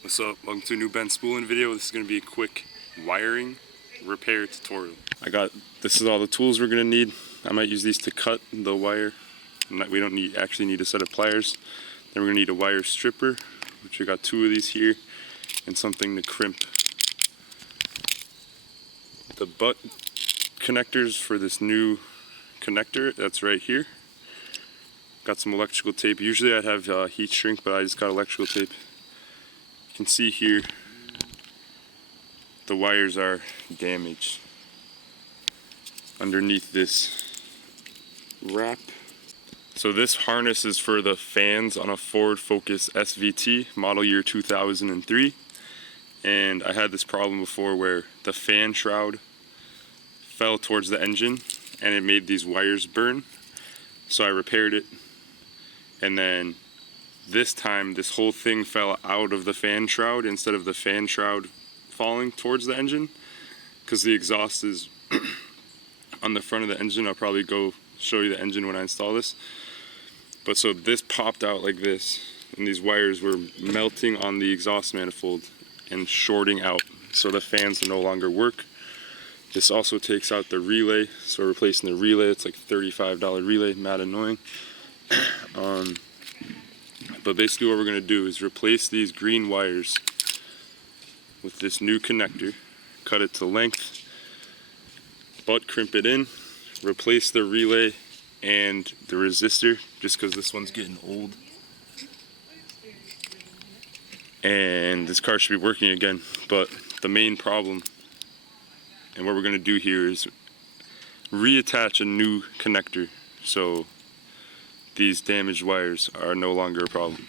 What's up? Welcome to a new Ben spooling video. This is going to be a quick wiring repair tutorial. This is all the tools we're going to need. I might use these to cut the wire. We don't actually need a set of pliers. Then we're going to need a wire stripper, which I got 2 of these here, and something to crimp. The butt connectors for this new connector, that's right here. Got some electrical tape. Usually I'd have heat shrink, but I just got electrical tape. You can see here the wires are damaged underneath this wrap. So this harness is for the fans on a Ford Focus SVT model year 2003, and I had this problem before where the fan shroud fell towards the engine and it made these wires burn. So I repaired it, and then this time this whole thing fell out of the fan shroud instead of the fan shroud falling towards the engine, because the exhaust is on the front of the engine. I'll probably go show you the engine when I install this. But so this popped out like this, and these wires were melting on the exhaust manifold and shorting out, so the fans will no longer work. This also takes out the relay, so we're replacing the relay. It's like a $35 relay, mad annoying. But basically what we're going to do is replace these green wires with this new connector, cut it to length, butt crimp it in, replace the relay and the resistor, just because this one's getting old. And this car should be working again, but the main problem, and what we're going to do here, is reattach a new connector so these damaged wires are no longer a problem.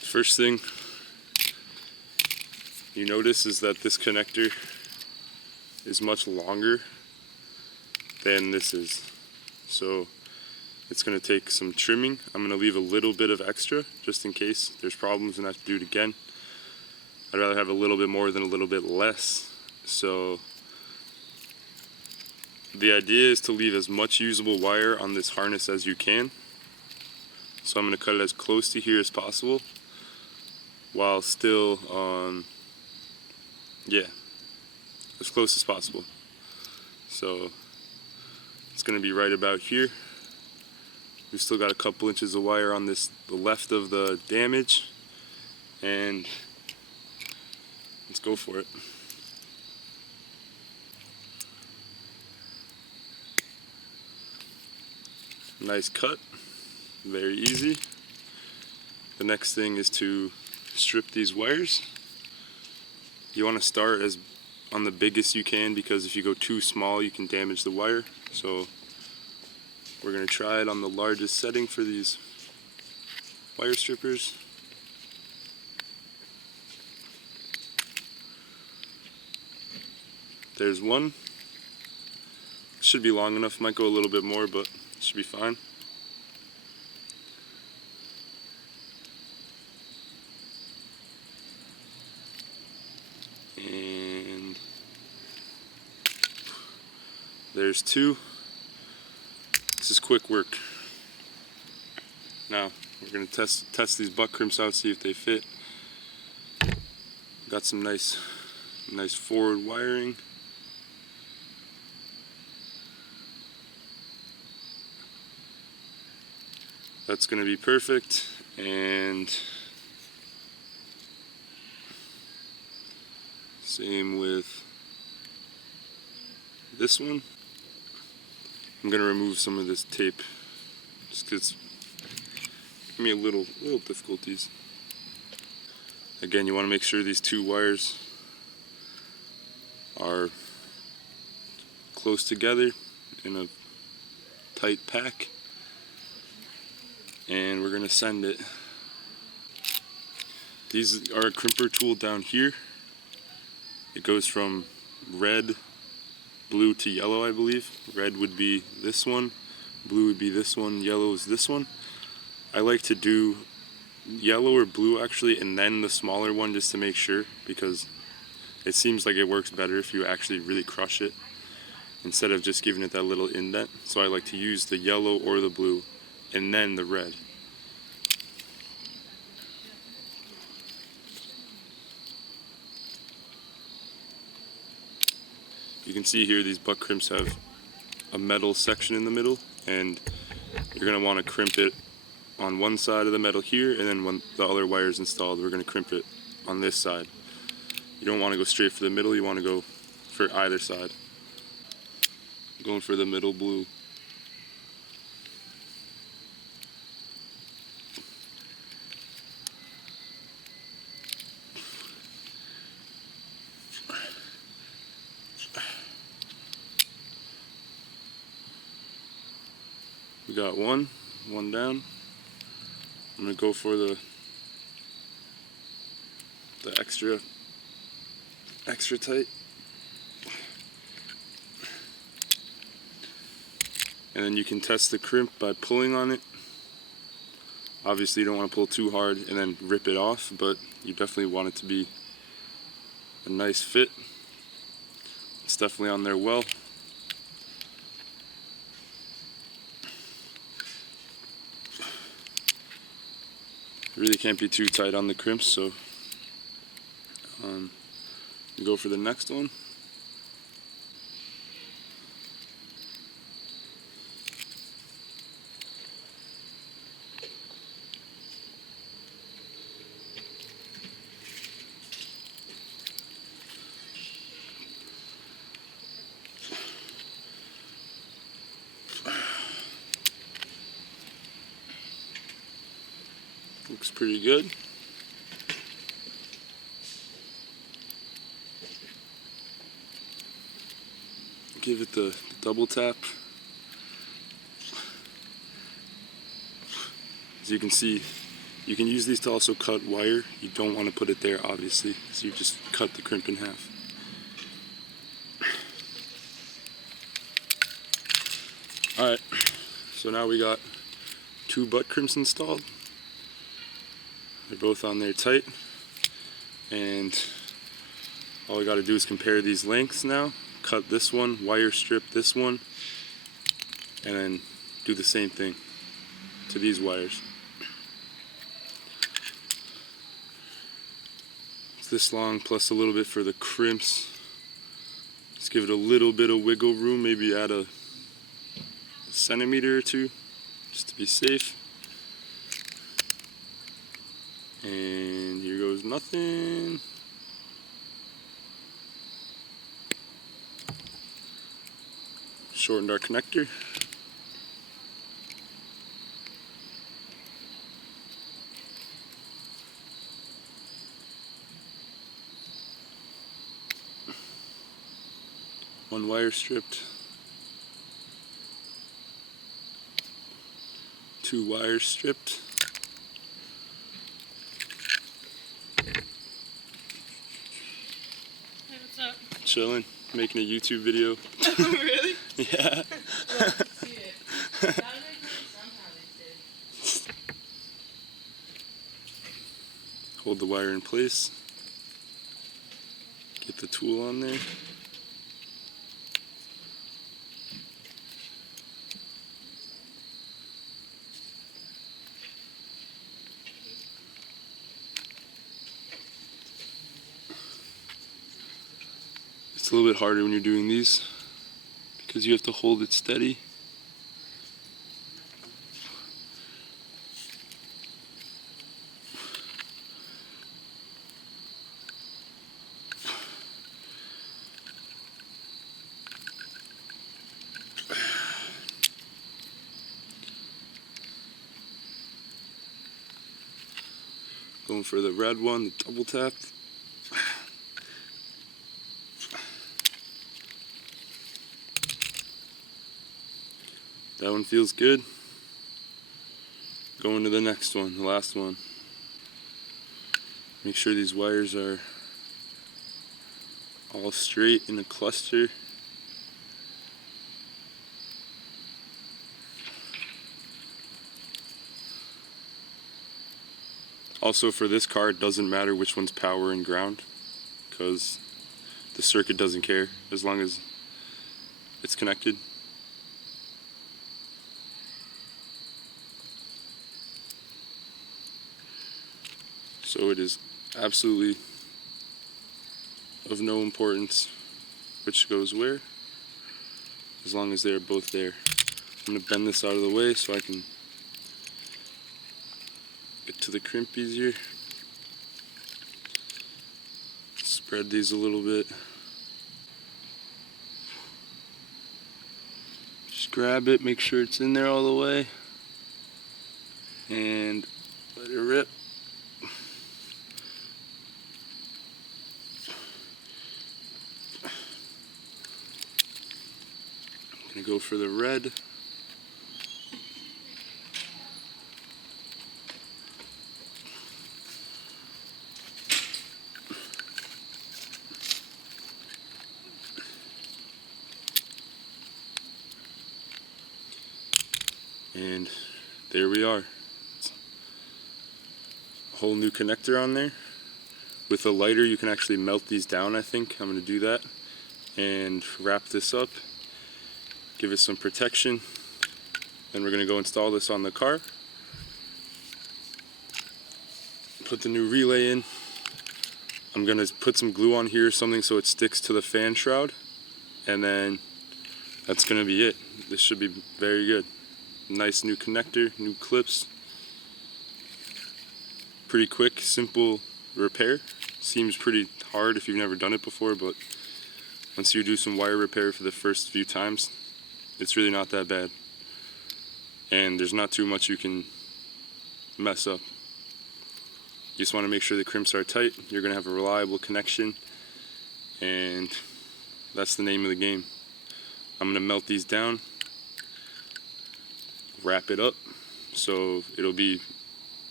First thing you notice is that this connector is much longer than this is, so it's going to take some trimming. I'm going to leave a little bit of extra just in case there's problems and I have to do it again. I'd rather have a little bit more than a little bit less. So the idea is to leave as much usable wire on this harness as you can. So I'm going to cut it as close to here as possible, while still, as close as possible. So it's going to be right about here. We've still got a couple inches of wire on the left of the damage, and let's go for it. Nice cut, very easy. The next thing is to strip these wires. You want to start as on the biggest you can, because if you go too small you can damage the wire. So we're going to try it on the largest setting for these wire strippers. There's one. Should be long enough, might go a little bit more, but it should be fine. And there's 2. This is quick work. Now we're going to test these butt crimps out, see if they fit. Got some nice forward wiring. That's going to be perfect, and same with this one. I'm going to remove some of this tape just because it's giving me a little difficulties. Again, you want to make sure these 2 wires are close together in a tight pack, and we're going to send it. These are a crimper tool down here. It goes from red, blue to yellow, I believe. Red would be this one, blue would be this one, yellow is this one. I like to do yellow or blue actually, and then the smaller one, just to make sure, because it seems like it works better if you actually really crush it instead of just giving it that little indent. So I like to use the yellow or the blue and then the red. You can see here these butt crimps have a metal section in the middle, and you're going to want to crimp it on one side of the metal here, and then when the other wire is installed, we're going to crimp it on this side. You don't want to go straight for the middle, you want to go for either side. I'm going for the middle blue. We got one down. I'm going to go for the extra tight. And then you can test the crimp by pulling on it. Obviously you don't want to pull too hard and then rip it off, but you definitely want it to be a nice fit. It's definitely on there well. Really can't be too tight on the crimps, so go for the next one. Looks pretty good. Give it the double tap. As you can see, you can use these to also cut wire. You don't want to put it there, obviously, so you just cut the crimp in half. Alright, so now we got 2 butt crimps installed. They're both on there tight, and all we got to do is compare these lengths now. Cut this one, wire strip this one, and then do the same thing to these wires. It's this long plus a little bit for the crimps. Just give it a little bit of wiggle room, maybe add a centimeter or 2 just to be safe. And here goes nothing. Shortened our connector. One wire stripped. 2 wires stripped. Chilling, making a YouTube video. Really? Yeah. Hold the wire in place. Get the tool on there. It's a little bit harder when you're doing these because you have to hold it steady. Going for the red one, the double tap. That one feels good. Going to the next one, the last one. Make sure these wires are all straight in a cluster. Also, for this car, it doesn't matter which one's power and ground, because the circuit doesn't care as long as it's connected. So it is absolutely of no importance which goes where, as long as they're both there. I'm going to bend this out of the way so I can get to the crimp easier. Spread these a little bit. Just grab it, make sure it's in there all the way, and let it rip. I'm gonna go for the red. And there we are. A whole new connector on there. With a lighter you can actually melt these down, I think. I'm going to do that. And wrap this up. Give it some protection. Then we're going to go install this on the car. Put the new relay in. I'm going to put some glue on here or something so it sticks to the fan shroud. And then that's going to be it. This should be very good. Nice new connector, new clips. Pretty quick, simple repair. Seems pretty hard if you've never done it before, but once you do some wire repair for the first few times, it's really not that bad. And there's not too much you can mess up. You just want to make sure the crimps are tight. You're going to have a reliable connection, and that's the name of the game. I'm going to melt these down, wrap it up, so it'll be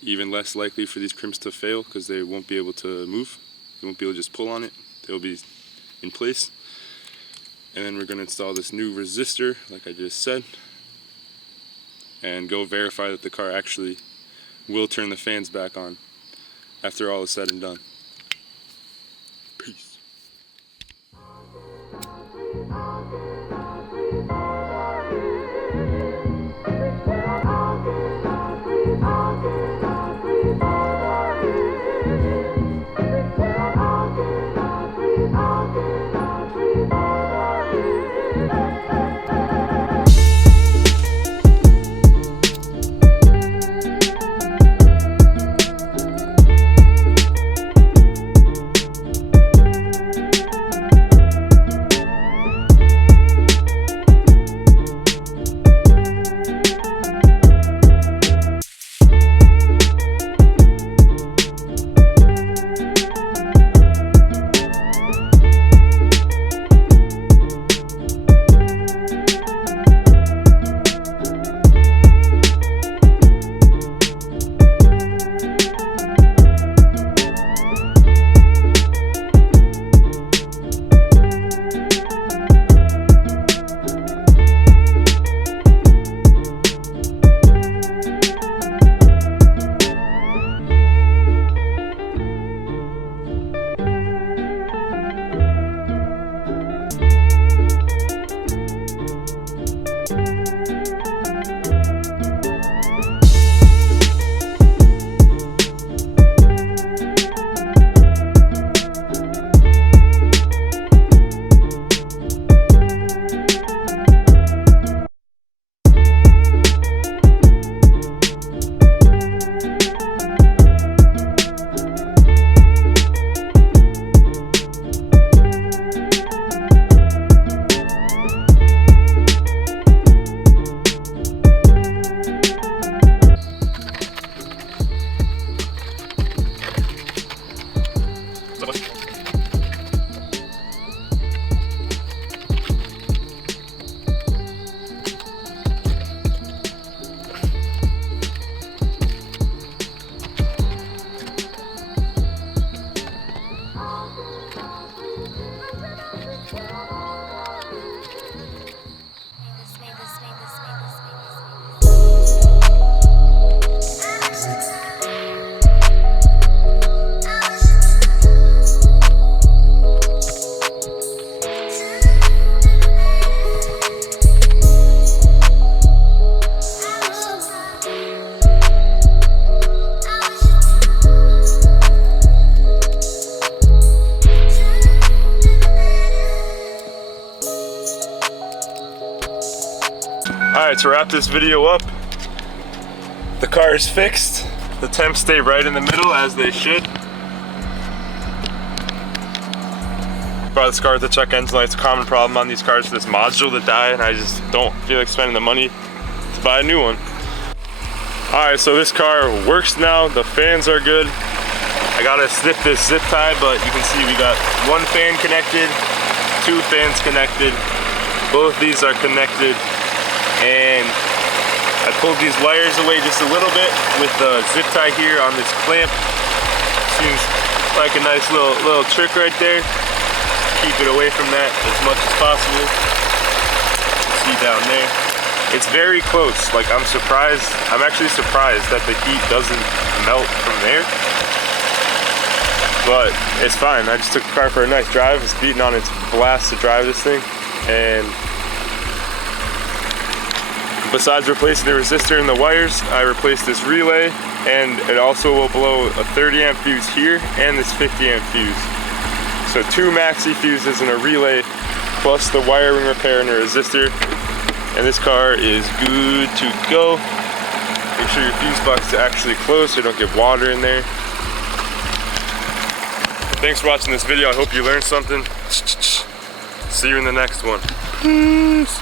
even less likely for these crimps to fail because they won't be able to move. You won't be able to just pull on it. They'll be in place. And then we're going to install this new resistor, like I just said, and go verify that the car actually will turn the fans back on after all is said and done. Peace. Alright, to wrap this video up, the car is fixed. The temps stay right in the middle as they should. Brought this car to check engine light. It's a common problem on these cars for this module to die, and I just don't feel like spending the money to buy a new one. Alright, so this car works now. The fans are good. I gotta snip this zip tie, but you can see we got one fan connected, two fans connected. Both these are connected, and I pulled these wires away just a little bit with the zip tie here on this clamp. Seems like a nice little trick right there. Keep it away from that as much as possible. See down there. It's very close. Like, I'm actually surprised that the heat doesn't melt from there. But it's fine. I just took the car for a nice drive. It's beating on its blast to drive this thing. And besides replacing the resistor and the wires, I replaced this relay, and it also will blow a 30 amp fuse here and this 50 amp fuse. So 2 maxi fuses and a relay, plus the wiring repair and a resistor. And this car is good to go. Make sure your fuse box is actually closed so you don't get water in there. Thanks for watching this video. I hope you learned something. See you in the next one. Peace.